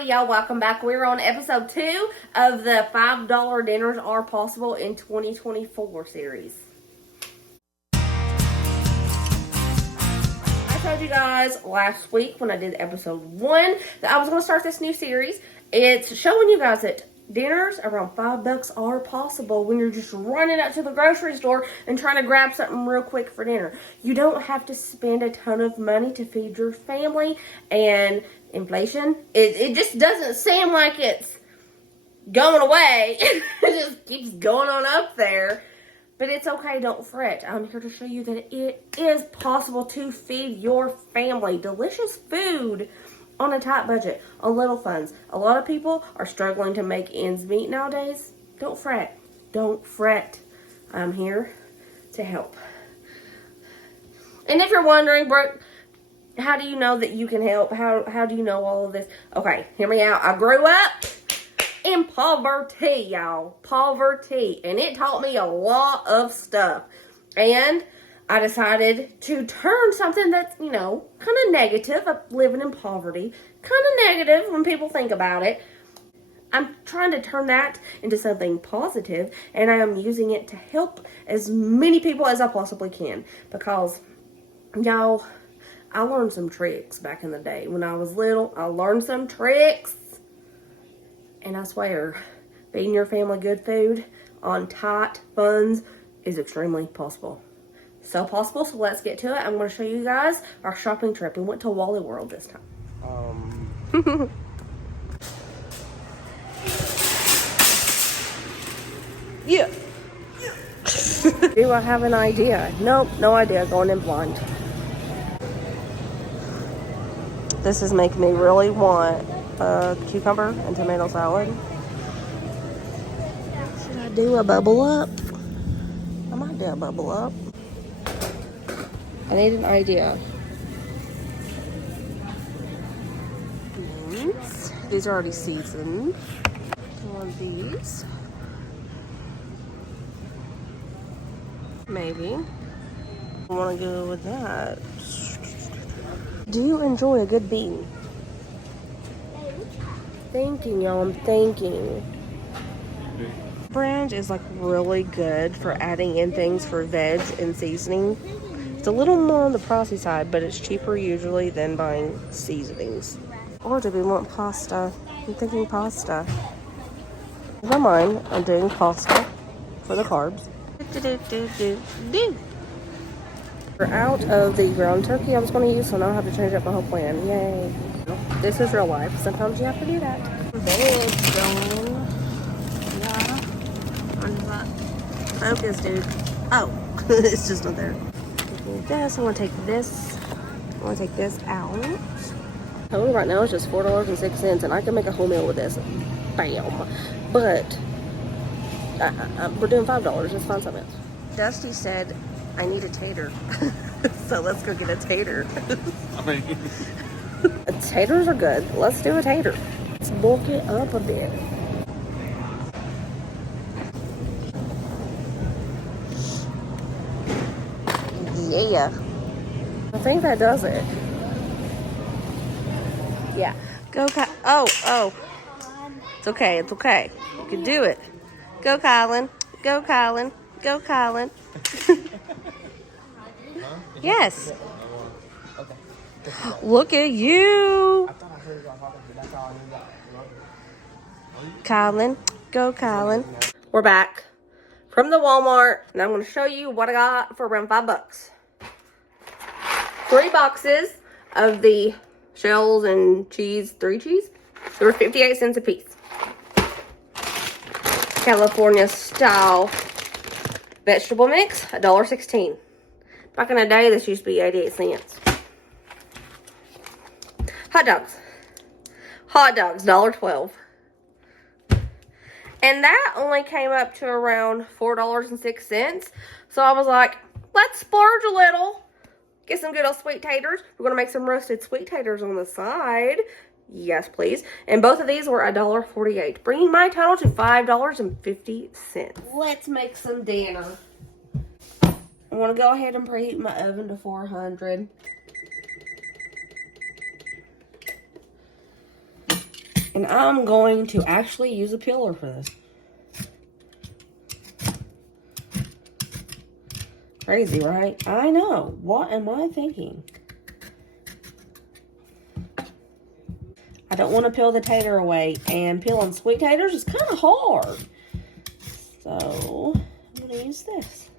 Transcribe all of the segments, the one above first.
Alrighty, y'all, welcome back. We're on episode 2 of the $5 Dinners Are Possible in 2024 series. I told you guys last week when I did episode 1 that I was going to start this new series. It's showing you guys that dinners around $5 are possible when you're just running out to the grocery store and trying to grab something real quick for dinner. You don't have to spend a ton of money to feed your family, and inflation, it just doesn't seem like it's going away. It just keeps going on up there. But it's okay, don't fret. I'm here to show you that it is possible to feed your family delicious food on a tight budget, on little funds. A lot of people are struggling to make ends meet nowadays. Don't fret. Don't fret. I'm here to help. And if you're wondering, Brooke, how do you know that you can help? How do you know all of this? Okay, hear me out. I grew up in poverty, y'all. Poverty. And it taught me a lot of stuff. And I decided to turn something that's, kind of negative, living in poverty, kind of negative when people think about it. I'm trying to turn that into something positive, and I am using it to help as many people as I possibly can. Because, y'all, I learned some tricks back in the day. When I was little, I learned some tricks. And I swear, feeding your family good food on tight funds is extremely possible. So possible, so let's get to it. I'm going to show you guys our shopping trip. We went to Wally World this time. Yeah. Do I have an idea? Nope, no idea. Going in blind. This is making me really want a cucumber and tomato salad. Should I do a bubble up? I might do a bubble up. I need an idea. Beans. These are already seasoned. One of these. Maybe. I want to go with that. Do you enjoy a good bean? Thinking, y'all. I'm thinking. Brand is like really good for adding in things for veg and seasoning. It's a little more on the pricey side, but it's cheaper usually than buying seasonings. Or do we want pasta? I'm thinking pasta. Never mind, I'm doing pasta for the carbs. We're out of the ground turkey I was going to use, so now I have to change up my whole plan. Yay. This is real life. Sometimes you have to do that. Veg going. Yeah. Focus, dude. Oh, it's just not there. This, I want to take this. I want to take this out. Total right now is just $4.06, and I can make a whole meal with this. Bam. But we're doing $5. Let's find something else. Dusty said, I need a tater. So let's go get a tater. Taters are good. Let's do a tater. Let's bulk it up a bit. Yeah. I think that does it. Yeah. Go, oh. It's okay. It's okay. You can do it. Go, Kylan. Go, Kylan. Go, Kylan. Yes. Look at you. Kylan. Go, Kylan. We're back from the Walmart, and I'm going to show you what I got for around $5. 3 boxes of the shells and cheese, 3 cheese. They were 58 cents a piece. California style vegetable mix, $1.16. Back in the day, this used to be 88 cents. Hot dogs. Hot dogs, $1.12. And that only came up to around $4.06. So I was like, let's splurge a little. Get some good old sweet taters. We're going to make some roasted sweet taters on the side. Yes, please. And both of these were $1.48, bringing my total to $5.50. Let's make some dinner. I want to go ahead and preheat my oven to 400. And I'm going to actually use a peeler for this. Crazy, right? I know. What am I thinking? I don't want to peel the tater away, and peeling sweet taters is kind of hard. So, I'm going to use this.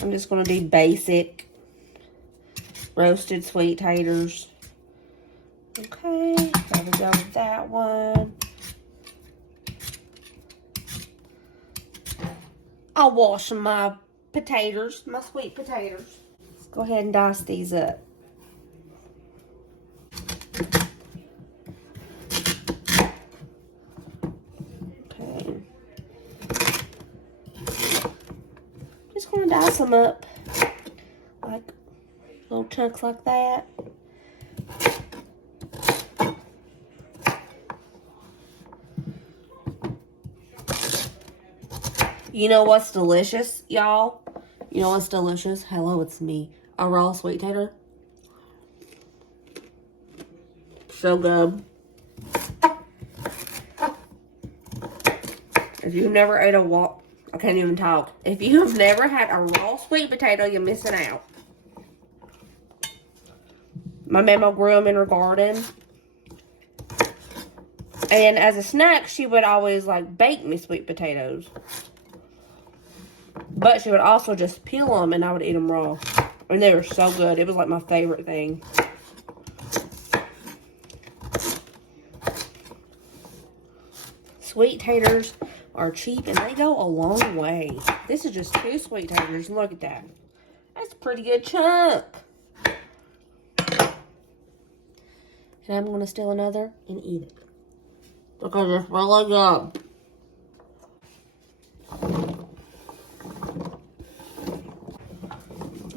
I'm just going to do basic roasted sweet taters. Okay, there we go with that one. I'll wash my potatoes, my sweet potatoes. Let's go ahead and dice these up. Okay. Just gonna dice them up like little chunks like that. You know what's delicious, y'all? You know what's delicious? Hello, it's me. A raw sweet tater. So good. If you've never ate I can't even talk. If you've never had a raw sweet potato, you're missing out. My mama grew them in her garden. And as a snack, she would always like bake me sweet potatoes. But she would also just peel them and I would eat them raw. And they were so good. It was like my favorite thing. Sweet taters are cheap and they go a long way. This is just 2 sweet taters. Look at that. That's a pretty good chunk. And I'm going to steal another and eat it. Because it's really good.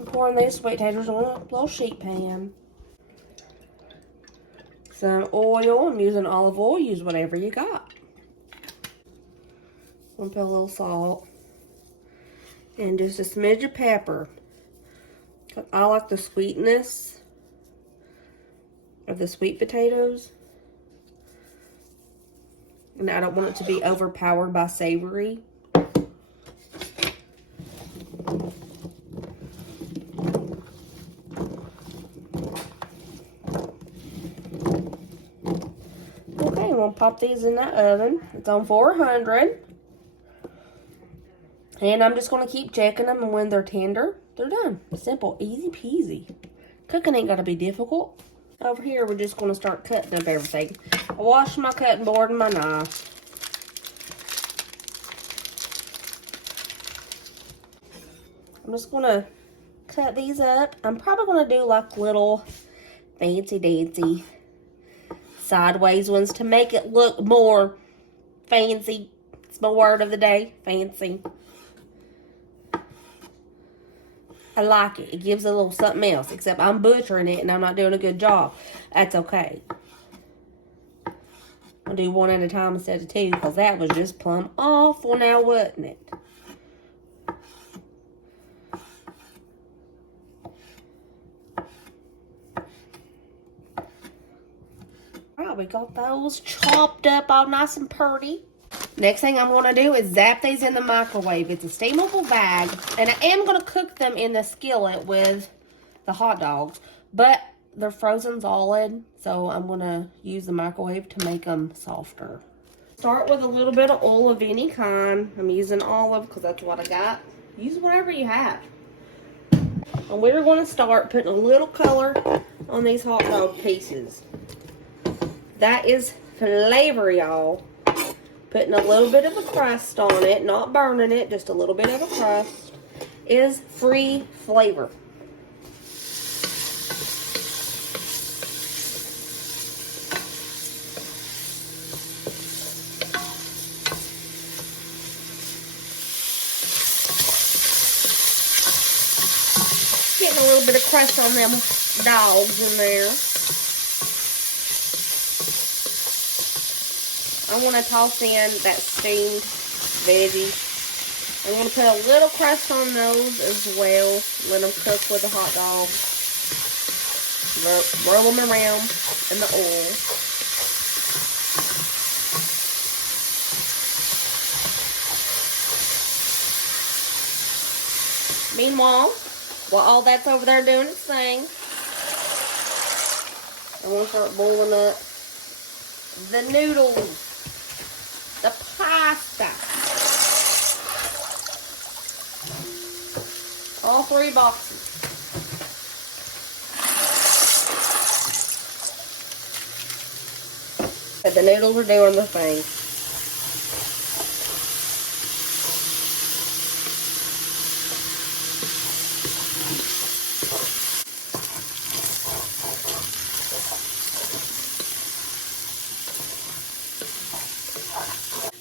Pouring these sweet taters on a little sheet pan. Some oil. I'm using olive oil. Use whatever you got. I'm gonna put a little salt and just a smidge of pepper. I like the sweetness of the sweet potatoes, and I don't want it to be overpowered by savory. Okay, we'll pop these in that oven. It's on 400. And I'm just going to keep checking them, and when they're tender, they're done. Simple, easy peasy. Cooking ain't got to be difficult. Over here, we're just going to start cutting up everything. I washed my cutting board and my knife. I'm just going to cut these up. I'm probably going to do like little fancy-dancy sideways ones to make it look more fancy. It's my word of the day, fancy. I like it. It gives a little something else, except I'm butchering it and I'm not doing a good job. That's okay. I'll do one at a time instead of 2, because that was just plumb awful now, wasn't it? Alright, we got those chopped up all nice and pretty. Next thing I'm going to do is zap these in the microwave. It's a steamable bag, and I am going to cook them in the skillet with the hot dogs, but they're frozen solid, so I'm going to use the microwave to make them softer. Start with a little bit of oil of any kind. I'm using olive because that's what I got. Use whatever you have. And we're going to start putting a little color on these hot dog pieces. That is flavor, y'all. Putting a little bit of a crust on it, not burning it, just a little bit of a crust, is free flavor. Getting a little bit of crust on them dogs in there. I want to toss in that steamed veggie. I'm going to put a little crust on those as well. Let them cook with the hot dog. Roll them around in the oil. Meanwhile, while all that's over there doing its thing, I want to start boiling up the noodles, the pasta. All 3 boxes. But the noodles are doing the thing.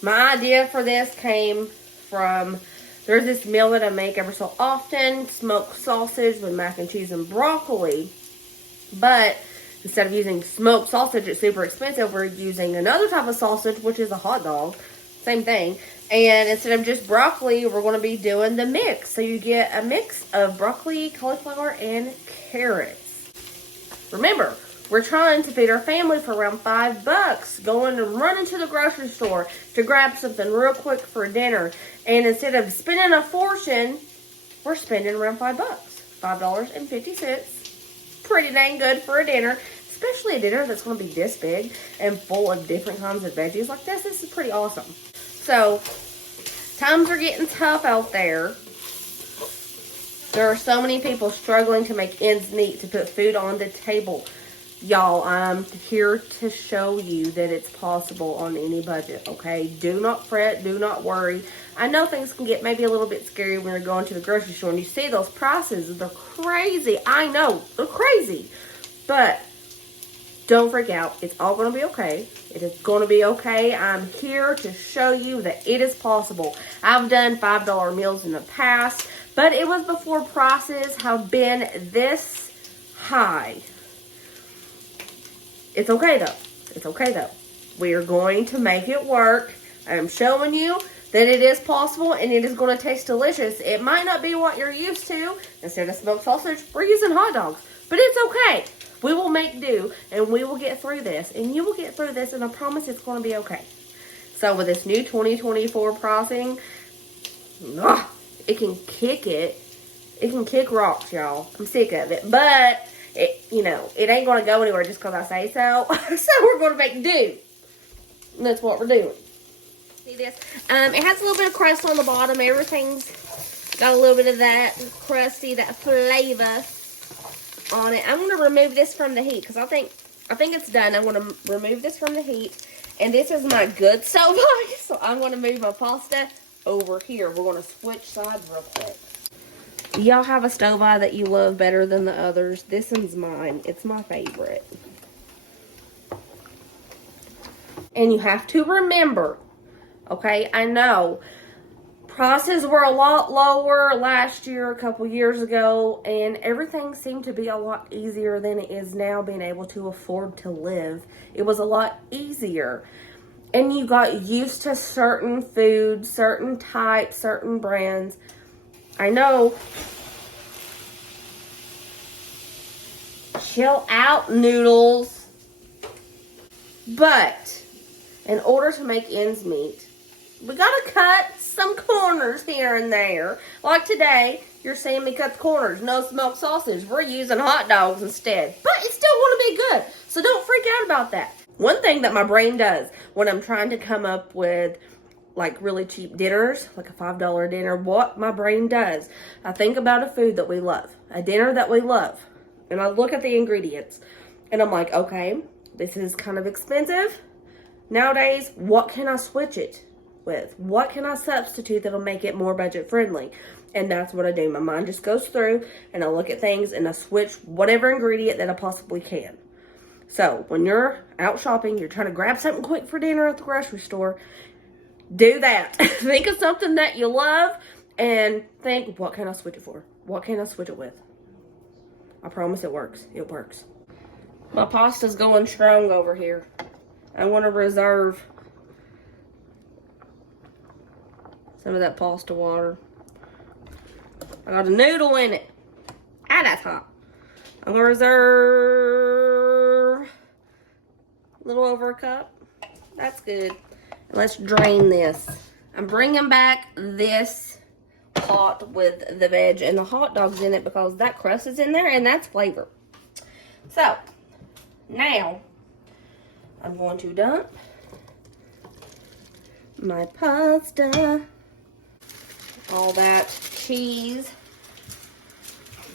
My idea for this came from, there's this meal that I make ever so often, smoked sausage with mac and cheese and broccoli. But instead of using smoked sausage, it's super expensive. We're using another type of sausage, which is a hot dog. Same thing. And instead of just broccoli, we're going to be doing the mix. So you get a mix of broccoli, cauliflower, and carrots. Remember, we're trying to feed our family for around $5, going and running to the grocery store to grab something real quick for dinner. And instead of spending a fortune, we're spending around $5. $5.50. Pretty dang good for a dinner, especially a dinner that's going to be this big and full of different kinds of veggies like this. This is pretty awesome. So, times are getting tough out there. There are so many people struggling to make ends meet, to put food on the table. Y'all, I'm here to show you that it's possible on any budget, okay? Do not fret. Do not worry. I know things can get maybe a little bit scary when you're going to the grocery store and you see those prices. They're crazy. I know. They're crazy. But don't freak out. It's all going to be okay. It is going to be okay. I'm here to show you that it is possible. I've done $5 meals in the past, but it was before prices have been this high. It's okay though. It's okay though. We are going to make it work. I'm showing you that it is possible and it is going to taste delicious. It might not be what you're used to. Instead of smoked sausage, we're using hot dogs. But it's okay. We will make do and we will get through this. And you will get through this, and I promise it's going to be okay. So with this new 2024 pricing, it can kick it. It can kick rocks, y'all. I'm sick of it. But it ain't going to go anywhere just because I say so. So we're going to make do. And that's what we're doing. See this? It has a little bit of crust on the bottom. Everything's got a little bit of that crusty, that flavor on it. I'm going to remove this from the heat because I think it's done. I'm going to remove this from the heat. And this is my good stove. So I'm going to move my pasta over here. We're going to switch sides real quick. Y'all have a stove eye that you love better than the others? This one's mine. It's my favorite. And you have to remember, okay, I know prices were a lot lower last year, a couple years ago, and everything seemed to be a lot easier than it is now being able to afford to live. It was a lot easier. And you got used to certain foods, certain types, certain brands. I know. Chill out, noodles. But in order to make ends meet, we gotta cut some corners here and there. Like today, you're seeing me cut the corners. No smoked sausage. We're using hot dogs instead. But it's still gonna be good. So don't freak out about that. One thing that my brain does when I'm trying to come up with like really cheap dinners, like a $5 dinner, what my brain does, I think about a food that we love, a dinner that we love, and I look at the ingredients, and I'm like, okay, this is kind of expensive. Nowadays, what can I switch it with? What can I substitute that'll make it more budget friendly? And that's what I do. My mind just goes through, and I look at things, and I switch whatever ingredient that I possibly can. So when you're out shopping, you're trying to grab something quick for dinner at the grocery store, do that. Think of something that you love and think, what can I switch it for? What can I switch it with? I promise it works. It works. My pasta's going strong over here. I want to reserve some of that pasta water. I got a noodle in it. Ah, that's hot. I'm going to reserve a little over a cup. That's good. Let's drain this. I'm bringing back this pot with the veg and the hot dogs in it because that crust is in there and that's flavor. So, now I'm going to dump my pasta, all that cheese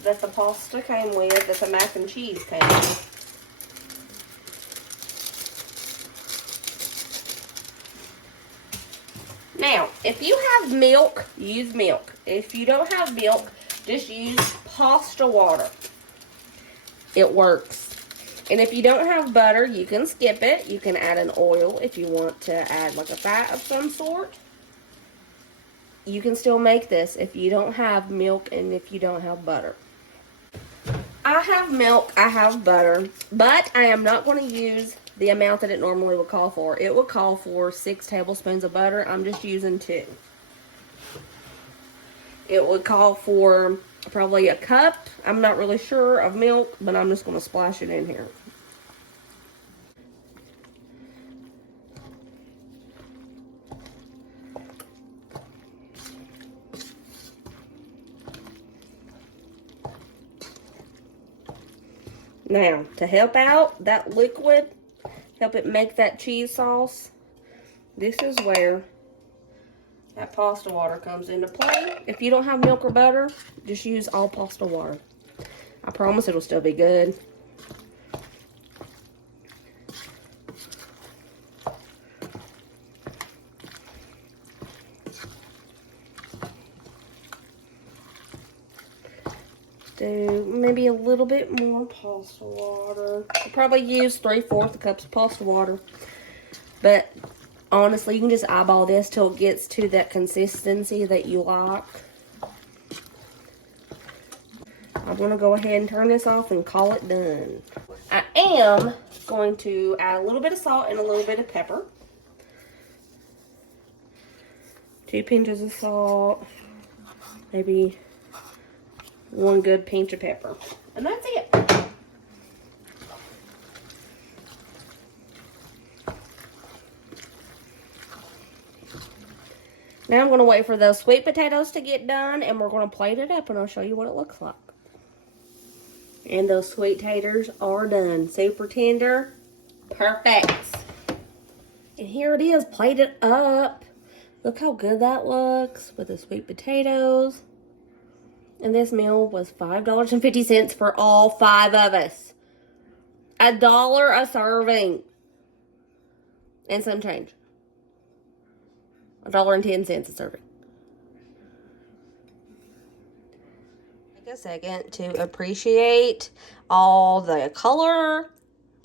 that the pasta came with, that the mac and cheese came with. Now, if you have milk, use milk. If you don't have milk, just use pasta water. It works. And if you don't have butter, you can skip it. You can add an oil if you want to add like a fat of some sort. You can still make this if you don't have milk and if you don't have butter. I have milk, I have butter, but I am not going to use the amount that it normally would call for. It would call for 6 tablespoons of butter. I'm just using 2. It would call for probably a cup. I'm not really sure of milk, but I'm just going to splash it in here. Now, to help out that liquid, help it make that cheese sauce, this is where that pasta water comes into play. If you don't have milk or butter, just use all pasta water. I promise it'll still be good. Do maybe a little bit more pasta water. I'll probably use 3/4 cups of pasta water. But honestly, you can just eyeball this till it gets to that consistency that you like. I'm going to go ahead and turn this off and call it done. I am going to add a little bit of salt and a little bit of pepper. 2 pinches of salt. Maybe 1 good pinch of pepper. And that's it. Now I'm going to wait for those sweet potatoes to get done, and we're going to plate it up, and I'll show you what it looks like. And those sweet taters are done. Super tender. Perfect. And here it is, plated up. Look how good that looks with the sweet potatoes. And this meal was $5.50 for all 5 of us. $1 a serving. And some change. $1.10 a serving. Take a second to appreciate all the color.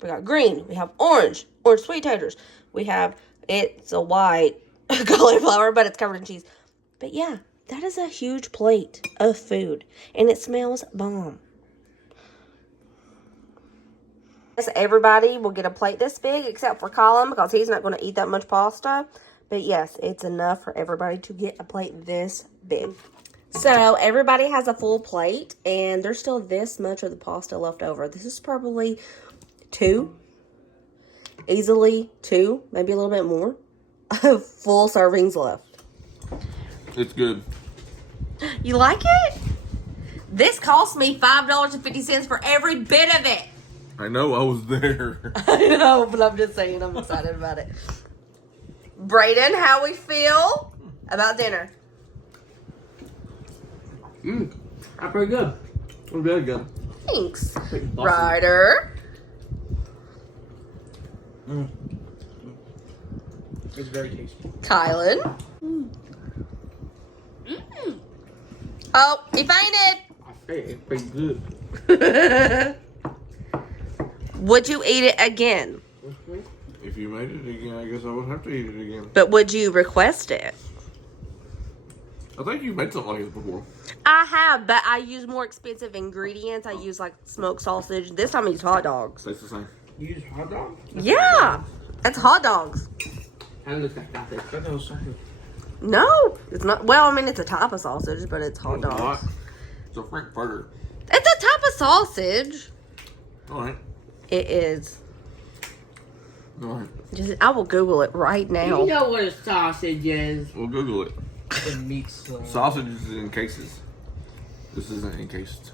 We got green. We have orange. Orange sweet taters. We have, it's a white cauliflower, but it's covered in cheese. But yeah, that is a huge plate of food. And it smells bomb. Yes, everybody will get a plate this big except for Colin because he's not going to eat that much pasta. But yes, it's enough for everybody to get a plate this big. So everybody has a full plate and there's still this much of the pasta left over. This is probably 2. Easily 2, maybe a little bit more. Full servings left. It's good. You like it? This cost me $5.50 for every bit of it. I know, I was there. I know, but I'm just saying I'm excited about it. Brayden, how we feel about dinner? That's pretty good. It's very good. Thanks. Ryder. It's very tasty. Kylan. Oh, he fainted. I say it's pretty good. Would you eat it again? If you made it again, I guess I would have to eat it again. But would you request it? I think you've made something like this before. I have, but I use more expensive ingredients. I use like smoked sausage. This time I use hot dogs. Tastes the same. You use hot dogs? Yeah, it's hot dogs. How does that taste? I thought it was sausage. No, it's not. Well, I mean, it's a type of sausage, but it's hot dogs. It's a frankfurter. It's a type of sausage. All right. It is. All right. I will Google it right now. You know what a sausage is. We'll Google it. The meat swirl. Sausage is in cases. This isn't encased.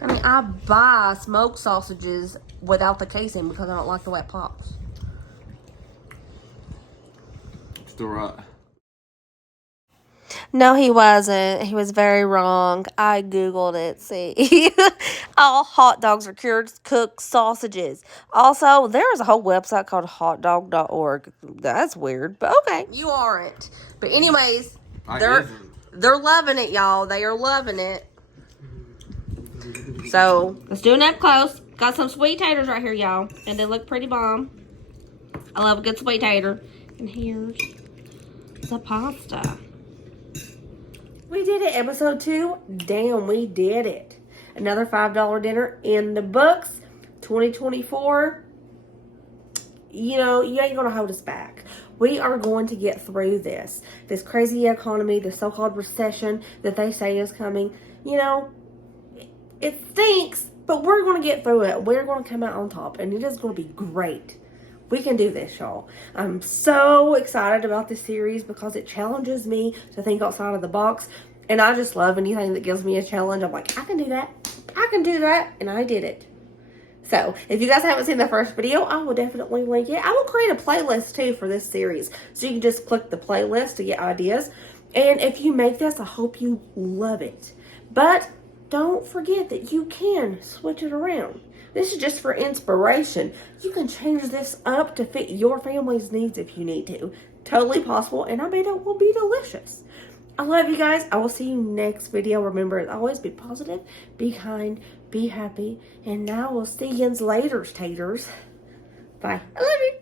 I mean, I buy smoked sausages without the casing because I don't like the way it pops. Still right. No, he wasn't. He was very wrong. I Googled it. See, all hot dogs are cured cooked sausages. Also, there's a whole website called hotdog.org. That's weird, but okay. You aren't. But anyways, they're loving it, y'all. They are loving it. So let's do it up close. Got some sweet taters right here, y'all, and they look pretty bomb. I love a good sweet tater. And here's the pasta. We did it, episode 2. Damn, we did it. Another $5 dinner in the books. 2024. You know, you ain't gonna hold us back. We are going to get through this crazy economy, the so-called recession that they say is coming. You know, it stinks, but we're going to get through it. We're going to come out on top, and it is going to be great. We can do this, y'all. I'm so excited about this series because it challenges me to think outside of the box, and I just love anything that gives me a challenge. I'm like, I can do that. I can do that, and I did it. So, if you guys haven't seen the first video, I will definitely link it. I will create a playlist, too, for this series, so you can just click the playlist to get ideas. And if you make this, I hope you love it. But don't forget that you can switch it around. This is just for inspiration. You can change this up to fit your family's needs if you need to. Totally possible, and I bet it will be delicious. I love you guys. I will see you next video. Remember, as always, be positive, be kind, be happy, and now we'll see you later, taters. Bye. I love you.